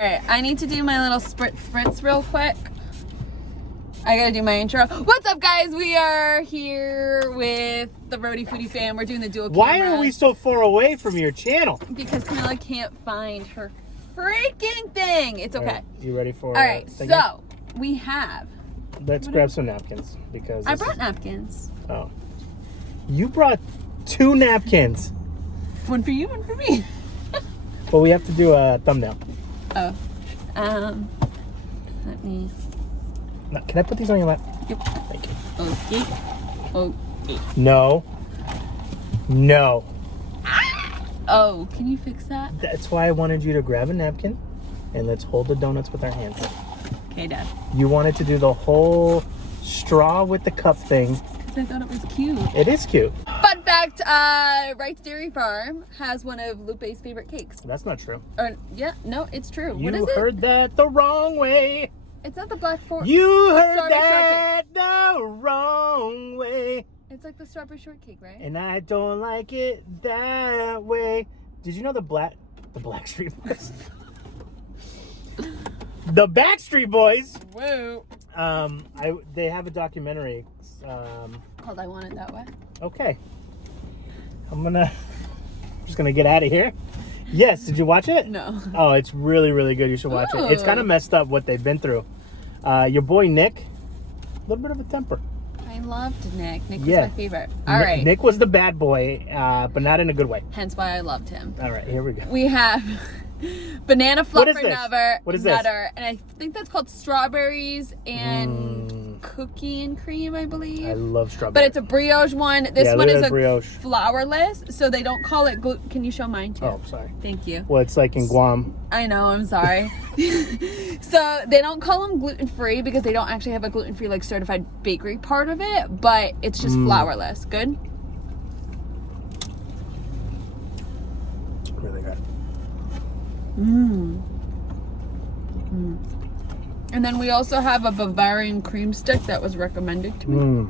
Alright, I need to do my little sprints real quick. I gotta do my intro. What's up, guys? We are here with the rhodyfoody fam. We're doing the dual camera. Why are we so far away from your channel? Because Camilla can't find her freaking thing. It's okay. Right, you ready for Alright, so we have... Let's grab some napkins because... I brought napkins. Oh. You brought 2 napkins. One for you, one for me. But we have to do a thumbnail. Oh. Let me... Now, can I put these on your lap? Yep. Thank you. Okay. Okay. No. No. Oh, can you fix that? That's why I wanted you to grab a napkin and let's hold the donuts with our hands. Okay, Dad. You wanted to do the whole straw with the cup thing. Because I thought it was cute. It is cute. Fun fact, Wright's Dairy Farm has one of Lupe's favorite cakes. That's not true. Or, yeah, no, it's true. What is You it? heard that the wrong way. It's not the Black Forest. You heard Strawberry that the wrong way. It's like the strawberry shortcake, right? And I don't like it that way. Did you know the Blackstreet Boys? The Backstreet Boys. Woo. They have a documentary. Called I Want It That Way. Okay. I'm just gonna get out of here. Yes, did you watch it? No. Oh, it's really, really good. You should watch it. It's kind of messed up what they've been through. Your boy Nick, a little bit of a temper. I loved Nick. Nick was my favorite. All right. Nick was the bad boy, but not in a good way. Hence why I loved him. All right, here we go. We have banana fluffer nutter. What is this? And I think that's called strawberries and cookie and cream, I believe. I love strawberry. But it's a brioche one. This one is a brioche. flourless, so they don't call it gluten. Can you show mine too? Oh, sorry. Thank you. Well, it's like in Guam. I know, I'm sorry. So they don't call them gluten-free because they don't actually have a gluten-free like certified bakery part of it, but it's just flourless. Good? Really good. And then we also have a Bavarian cream stick that was recommended to me.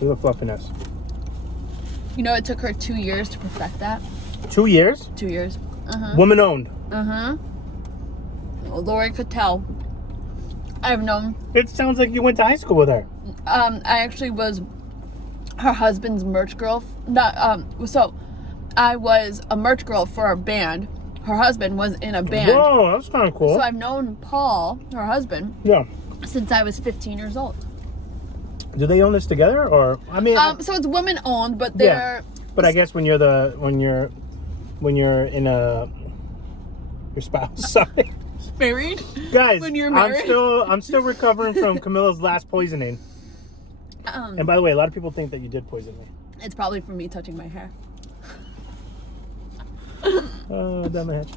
Look at fluffiness. You know, it took her 2 years to perfect that. 2 years? 2 years. Woman owned. Lori Fattel. I've known. It sounds like you went to high school with her. I actually was her husband's merch girl. So I was a merch girl for a band. Her husband was in a band. Whoa, that's kind of cool. So I've known Paul, her husband, since I was 15 years old. Do they own this together, or I mean? So it's women owned, but they're. But I guess when you're in your spouse, sorry, married. Guys, when you're married. I'm still recovering from Camilla's last poisoning. And by the way, a lot of people think that you did poison me. It's probably from me touching my hair. Oh, down the hatch.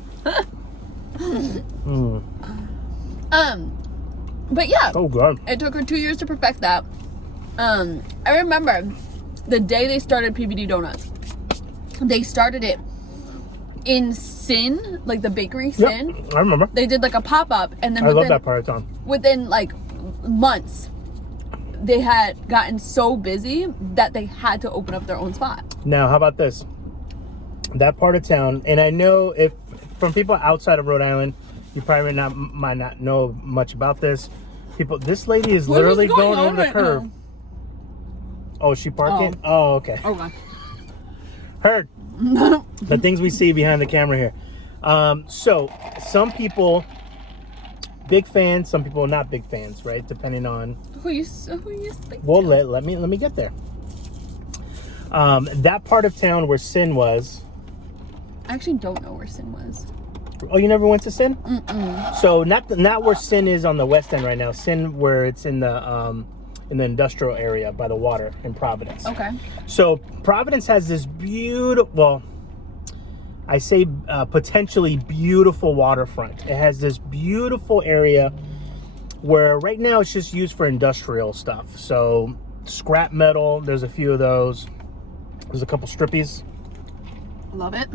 But yeah. Oh god. It took her 2 years to perfect that. I remember the day they started PVDonuts. They started it in Sin, like the bakery Sin. Yep, I remember. They did like a pop-up, and then I love that part of town. Within like months, they had gotten so busy that they had to open up their own spot. Now, how about this? That part of town, and I know if from people outside of Rhode Island, you probably might not know much about this. This lady is literally going over the curve. Now? Oh, is she parking? Oh, okay. Oh, God. Heard. The things we see behind the camera here. So some people big fans, some people not big fans, right? Depending on who you speak. Well, let me get there. That part of town where Sin was. I actually don't know where Sin was. Oh, you never went to Sin? So not where Sin is on the west end right now. Sin where it's in the industrial area by the water in Providence. Okay. So Providence has this beautiful, well, I say potentially beautiful waterfront. It has this beautiful area where right now it's just used for industrial stuff. So scrap metal, there's a few of those. There's a couple strippies. Love it.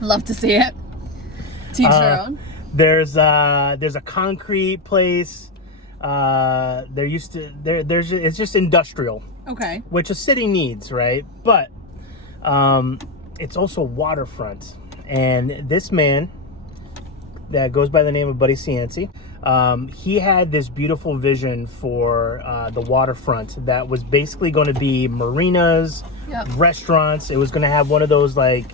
Love to see it. Teach your own. There's a concrete place. It's just industrial. Okay. Which a city needs, right? But it's also waterfront. And this man that goes by the name of Buddy Cianci, he had this beautiful vision for the waterfront that was basically going to be marinas, restaurants. It was going to have one of those, like,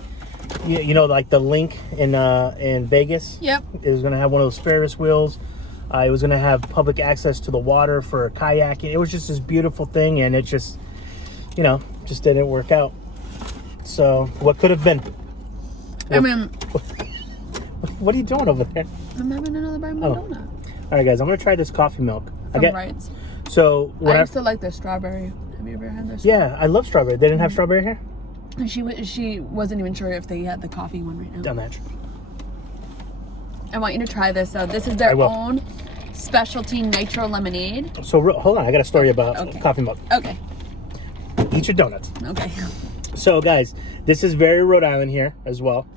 you know, like the Link in Vegas. Yep. It was going to have one of those Ferris wheels. It was going to have public access to the water for kayaking. It was just this beautiful thing, and it just, you know, just didn't work out. So what could have been? I mean, what are you doing over there? I'm having another bite of my donut. All right, guys, I'm gonna try this coffee milk. Rights. So I used to like the strawberry. Have you ever had this? Yeah, I love strawberry. They didn't have strawberry here. And she wasn't even sure if they had the coffee one right now. Down that. I want you to try this though. This is their own specialty nitro lemonade. So hold on, I got a story about coffee milk. Okay. Eat your donuts. Okay. So guys, this is very Rhode Island here as well.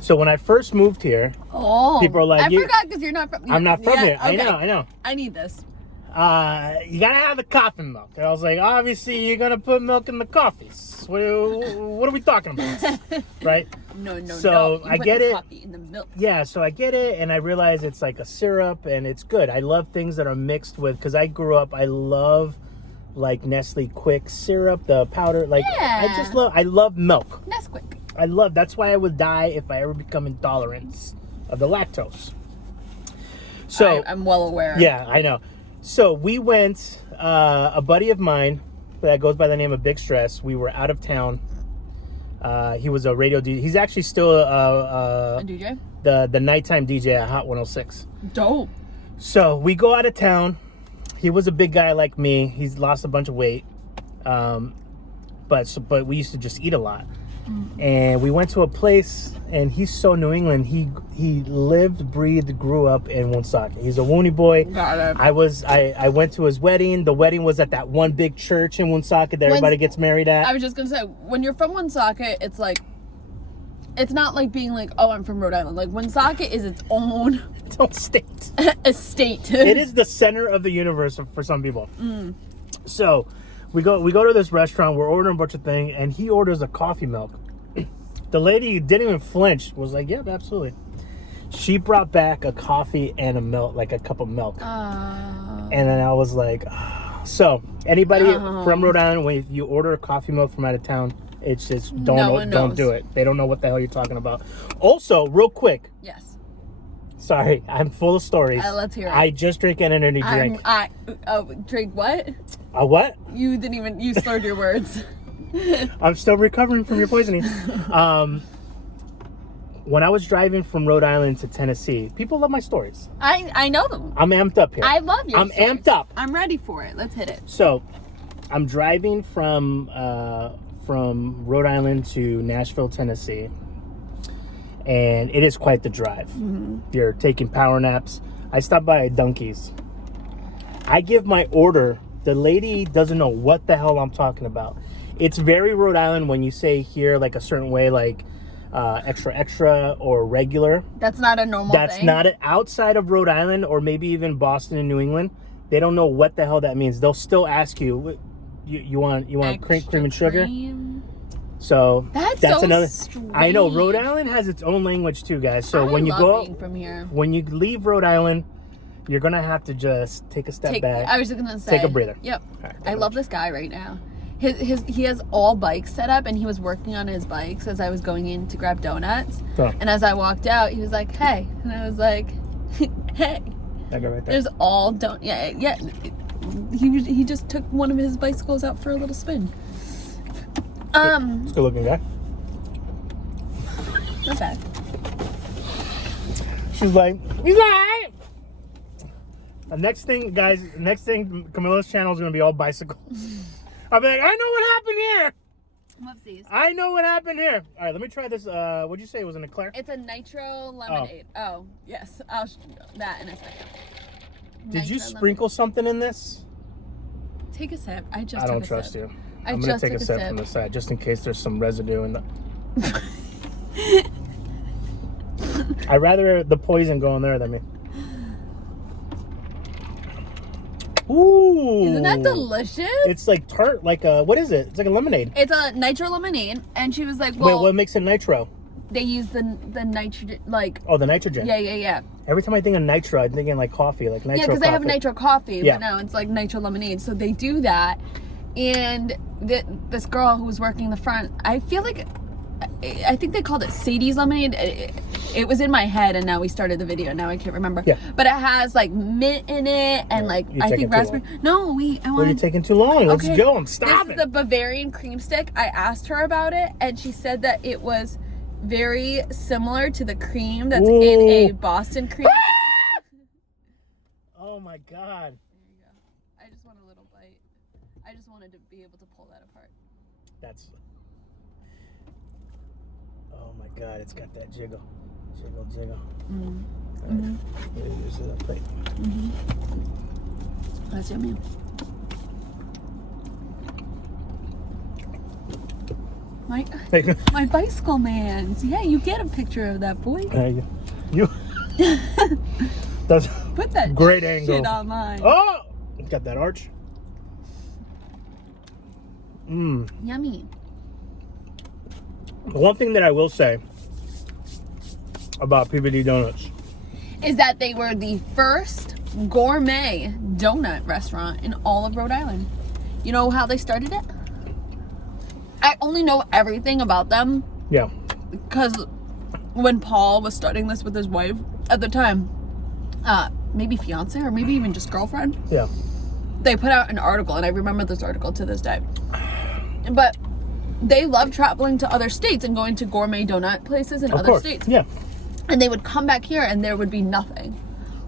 So when I first moved here, people are like, I forgot because you're not from here. I'm not from here. Okay. I know. I need this. You gotta have the coffee milk. And I was like, obviously you're gonna put milk in the coffees. What are we talking about? Right? No. So I get it. Coffee in the milk. Yeah, so I get it, and I realize it's like a syrup, and it's good. I love things that are mixed with, because I grew up, I love like Nestle Quick syrup, the powder. Like, I love milk. Nesquik. That's why I would die if I ever become intolerant of the lactose. So I'm well aware. Yeah, I know. So we went, a buddy of mine that goes by the name of Big Stress, we were out of town. He was a radio DJ. He's actually still a DJ? The nighttime DJ at Hot 106. Dope. So we go out of town. He was a big guy like me. He's lost a bunch of weight. But we used to just eat a lot. And we went to a place, and he's so New England. He lived, breathed, grew up in Woonsocket. He's a Woonie boy. Got it. I went to his wedding. The wedding was at that one big church in Woonsocket that everybody gets married at. I was just gonna say, when you're from Woonsocket, it's like, it's not like being like, oh, I'm from Rhode Island. Like, Woonsocket is its own state. estate. It is the center of the universe for some people. So we go to this restaurant. We're ordering a bunch of things, and he orders a coffee milk. The lady didn't even flinch. Was like, "Yep, absolutely." She brought back a coffee and a milk, like a cup of milk. And then I was like, So anybody from Rhode Island, when you order a coffee milk from out of town, it's just don't do it. They don't know what the hell you're talking about. Also, real quick. Yes. Sorry, I'm full of stories. Let's hear it. I just drank an energy drink. Drink what? A what? You slurred your words. I'm still recovering from your poisoning. When I was driving from Rhode Island to Tennessee, people love my stories. I know them. I'm amped up here. I love your stories. Amped up. I'm ready for it. Let's hit it. So, I'm driving from Rhode Island to Nashville, Tennessee, and it is quite the drive. You're taking power naps. I stopped by a Dunkies. I give my order. The lady doesn't know what the hell I'm talking about. It's very Rhode Island when you say here like a certain way, like extra or regular. That's not a normal thing. That's not it. Outside of Rhode Island or maybe even Boston and New England, they don't know what the hell that means. They'll still ask you want cream and sugar? So that's so another. Strange. I know Rhode Island has its own language too, guys. So when you go from here, when you leave Rhode Island, you're gonna have to just take a step back. I was just gonna say, take a breather. Yep. Right, I love this guy right now. He has all bikes set up, and he was working on his bikes as I was going in to grab donuts. Oh. And as I walked out, he was like, "Hey," and I was like, "Hey." That guy right there. There's all yeah. He just took one of his bicycles out for a little spin. It's a good looking guy. Not bad. She's like, he's alright. The next thing, Camilla's channel is gonna be all bicycles. I'll be like, I know what happened here. Whoopsies. I know what happened here. All right, let me try this. What'd you say it was an eclair? It's a nitro lemonade. Oh yes, I'll show you that in a second. Did you sprinkle something in this? Take a sip. I don't trust you. I'm gonna take a sip from the side just in case there's some residue in the. I'd rather the poison go in there than me. Ooh. Isn't that delicious? It's like tart, like what is it? It's like a lemonade. It's a nitro lemonade, and she was like, well. Wait, what makes it nitro? they use the nitrogen, like... Oh, the nitrogen. Yeah. Every time I think of nitro, I'm thinking like coffee, like nitro. Yeah, because they have nitro coffee, yeah. but now it's like nitro lemonade. So they do that. And this girl who was working the front, I feel like, I think they called it Sadie's lemonade. It was in my head, and now we started the video. Now I can't remember. Yeah. But it has like mint in it, and like I think raspberry. No, Well, you're taking too long. Let's go. I'm stopping. This is the Bavarian cream stick. I asked her about it, and she said that it was very similar to the cream that's in a Boston cream. Oh my God. There you go. I just want a little bite. I just wanted to be able to pull that apart. That's... Oh my God, it's got that jiggle. Jiggle. Mm-hmm. This is that plate. Mm-hmm. That's yummy. My bicycle man's. Yeah, you get a picture of that, boy. You. That's put that great angle. Shit online. Oh, it's got that arch. Yummy. One thing that I will say about PVDonuts is that they were the first gourmet donut restaurant in all of Rhode Island. You know how they started it? I only know everything about them. Yeah. Because when Paul was starting this with his wife at the time, maybe fiance or maybe even just girlfriend. Yeah. They put out an article, and I remember this article to this day. But they love traveling to other states and going to gourmet donut places in other states. Yeah. And they would come back here and there would be nothing.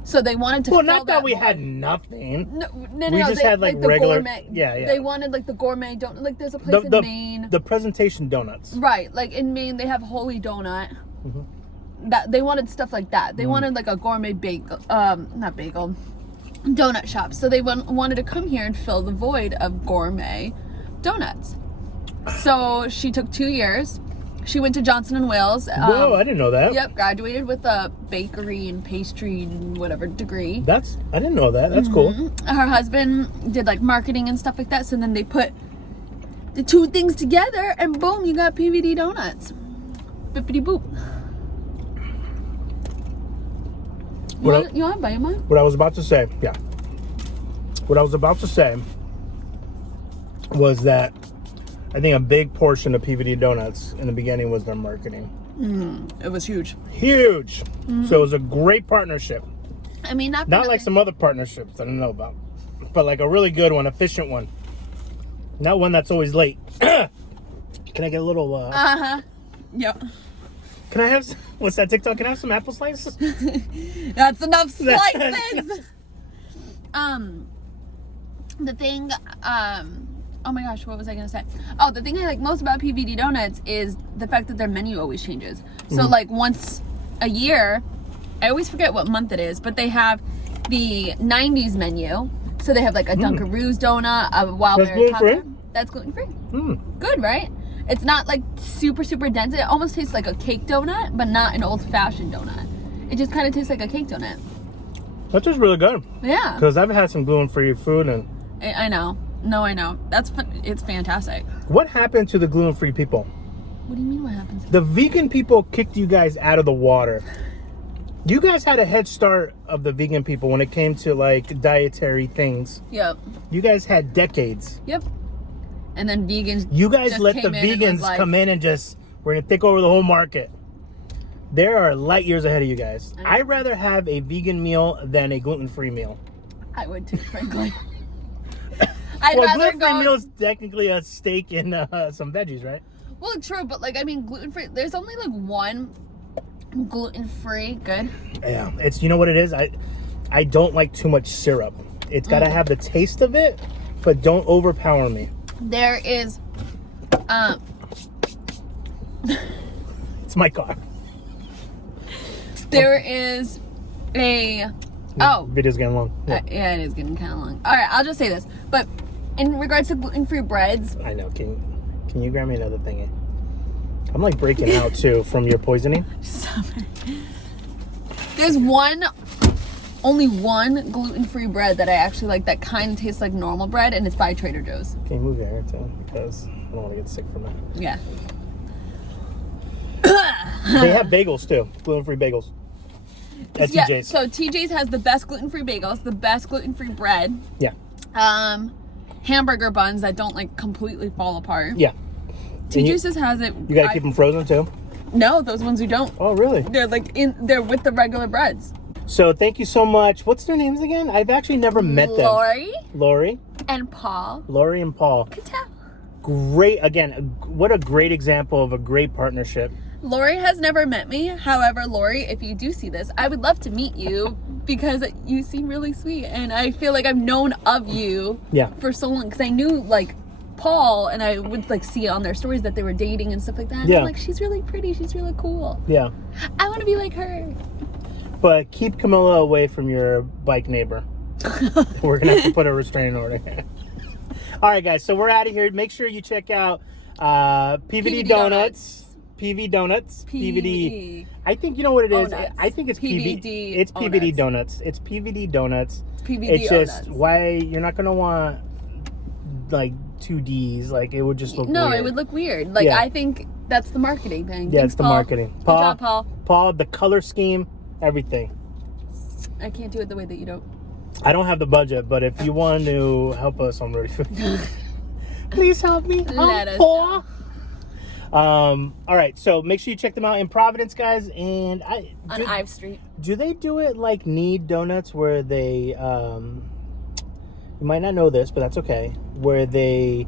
So they wanted to Well, not that we had nothing. No, we just had like the regular gourmet. Yeah. They wanted like the gourmet donut. Like there's a place in Maine. The presentation donuts. Right. Like in Maine they have Holy Donut. That they wanted stuff like that. They wanted like a gourmet bagel, not bagel, donut shop. So they wanted to come here and fill the void of gourmet donuts. So she took 2 years. She went to Johnson & Wales. Whoa, I didn't know that. Yep, graduated with a bakery and pastry and whatever degree. I didn't know that. That's cool. Her husband did like marketing and stuff like that. So then they put the two things together and boom, you got Donuts. Bippity boop. You want to buy mine? What I was about to say, yeah. What I was about to say was that I think a big portion of PVDonuts in the beginning was their marketing. It was huge. Huge. So it was a great partnership. I mean, not like some other partnerships I don't know about, but like a really good one, efficient one. Not one that's always late. Can I get a little? Yep. Can I have? What's that TikTok? Can I have some apple slice? That's enough slices. The thing. Oh my gosh, what was I gonna say? Oh, the thing I like most about PVDonuts is the fact that their menu always changes. So like once a year, I always forget what month it is, but they have the 90s menu. So they have like a Dunkaroos donut, a wild berry taco. That's gluten-free. Good, right? It's not like super dense. It almost tastes like a cake donut, but not an old-fashioned donut. It just kind of tastes like a cake donut. That's just really good. Yeah. Because I've had some gluten-free food and... I know. No, I know. It's fantastic. What happened to the gluten-free people? What do you mean what happened? The vegan people kicked you guys out of the water. You guys had a head start of the vegan people when it came to like dietary things. Yep. You guys had decades. Yep. And then vegans. You guys let the vegans come in and just, we're going to take over the whole market. There are light years ahead of you guys. I'd rather have a vegan meal than a gluten-free meal. I would too, frankly. Gluten-free meal is technically a steak and some veggies, right? Well, true, but like, I mean, gluten-free, there's only like one gluten-free good. Yeah, it's, you know what it is? I don't like too much syrup. It's got to have the taste of it, but don't overpower me. There is, it's my car. There is a, Video's getting long. Yeah, it is getting kind of long. All right, I'll just say this, but in regards to gluten-free breads. I know, can you grab me another thingy? I'm like breaking out too from your poisoning. Stop it. There's only one gluten-free bread that I actually like that kind of tastes like normal bread, and it's by Trader Joe's. Can you move your hair too? Because I don't want to get sick from that. Yeah. They have bagels too, gluten-free bagels. At TJ's. So TJ's has the best gluten-free bagels, the best gluten-free bread. Yeah. Hamburger buns that don't like completely fall apart. Yeah. TJ's just has it. You gotta keep them frozen too? No, those ones we don't. Oh, really? They're like they're with the regular breads. So thank you so much. What's their names again? I've actually never met them. Lori. And Paul. Lori and Paul. Cattell. Great. Again, what a great example of a great partnership. Lori has never met me. However, Lori, if you do see this, I would love to meet you because you seem really sweet. And I feel like I've known of you for so long. Because I knew, like, Paul, and I would, like, see on their stories that they were dating and stuff like that. And I'm like, she's really pretty. She's really cool. Yeah. I want to be like her. But keep Camilla away from your bike neighbor. We're going to have to put a restraining order. All right, guys. So we're out of here. Make sure you check out PVDonuts. PVDonuts. PVD. I think you know what it is. I think it's PVD. It's PVDonuts. It's PVDonuts. It's just why you're not gonna want like 2 D's. Like it would just look weird. It would look weird. Like I think that's the marketing thing. Yeah, it's the marketing. Paul, good job, Paul. Paul, the color scheme, everything. I can't do it the way that you don't. I don't have the budget, but if you want to help us on rhodyfoody, please help me. Let us know. All right, so make sure you check them out in Providence, guys. And on Ive Street. Do they do it like Need Donuts, where they you might not know this, but that's okay, where they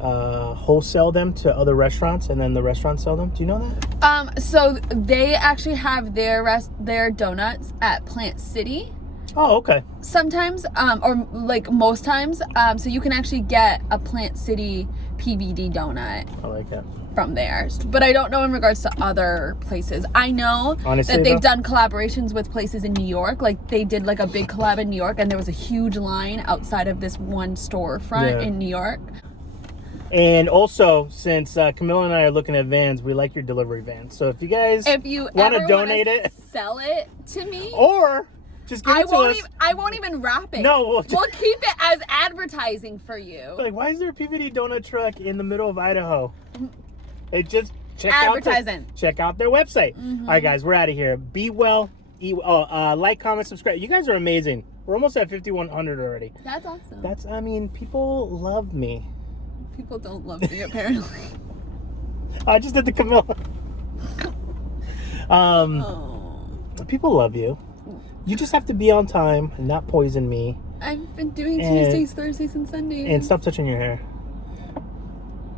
wholesale them to other restaurants and then the restaurants sell them? Do you know that? So they actually have their donuts at Plant City. Oh, okay. Sometimes, or like most times, so you can actually get a Plant City PVD donut. I like that. From there, but I don't know in regards to other places. I know that they've done collaborations with places in New York. Like they did like a big collab in New York, and there was a huge line outside of this one storefront in New York. And also, since Camilla and I are looking at vans, we like your delivery van. So if you guys want to donate it, sell it to me, or just give it to us. I won't even wrap it. No, we'll keep it as advertising for you. Like, why is there a PVD donut truck in the middle of Idaho? It just check out their website. All right, guys, we're out of here. Be well. Like, comment, subscribe. You guys are amazing. We're almost at 5,100 already. That's awesome. I mean, people love me. People don't love me, apparently. I just did the Camilla. People love you. You just have to be on time and not poison me. I've been doing Tuesdays, Thursdays, and Sundays. And stop touching your hair.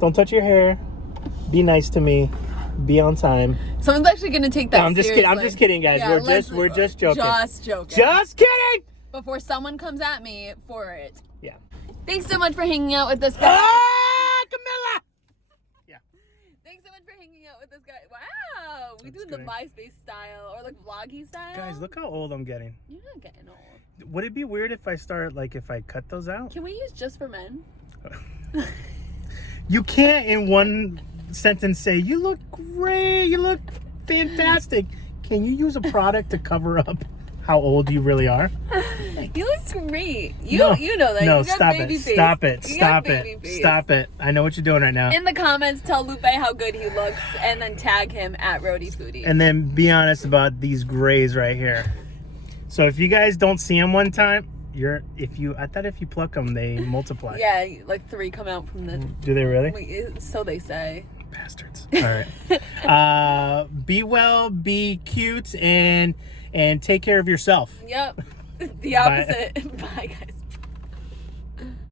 Don't touch your hair. Be nice to me. Be on time. Someone's actually gonna take that. No, I'm just kidding. I'm just kidding, guys. Yeah, we're just joking. Just joking. Just kidding. Before someone comes at me for it. Yeah. Thanks so much for hanging out with this guy. Camilla. Yeah. Thanks so much for hanging out with this guy. Wow, we do the MySpace style or like vloggy style. Guys, look how old I'm getting. You're not getting old. Would it be weird if I cut those out? Can we use just for men? You can't in one sentence say, you look great, you look fantastic. Can you use a product to cover up how old you really are? You look great. You know that. No, you got stop baby it. face. Stop it. You Stop got it. baby face. Stop it. I know what you're doing right now. In the comments, tell Lupe how good he looks and then tag him at rhodyfoody. And then be honest about these grays right here. So if you guys don't see them one time, I thought if you pluck them, they multiply. Yeah, like 3 come out from the... Do they really? So they say. Bastards. All right. Be well, be cute, and take care of yourself. Yep. The opposite. Bye guys.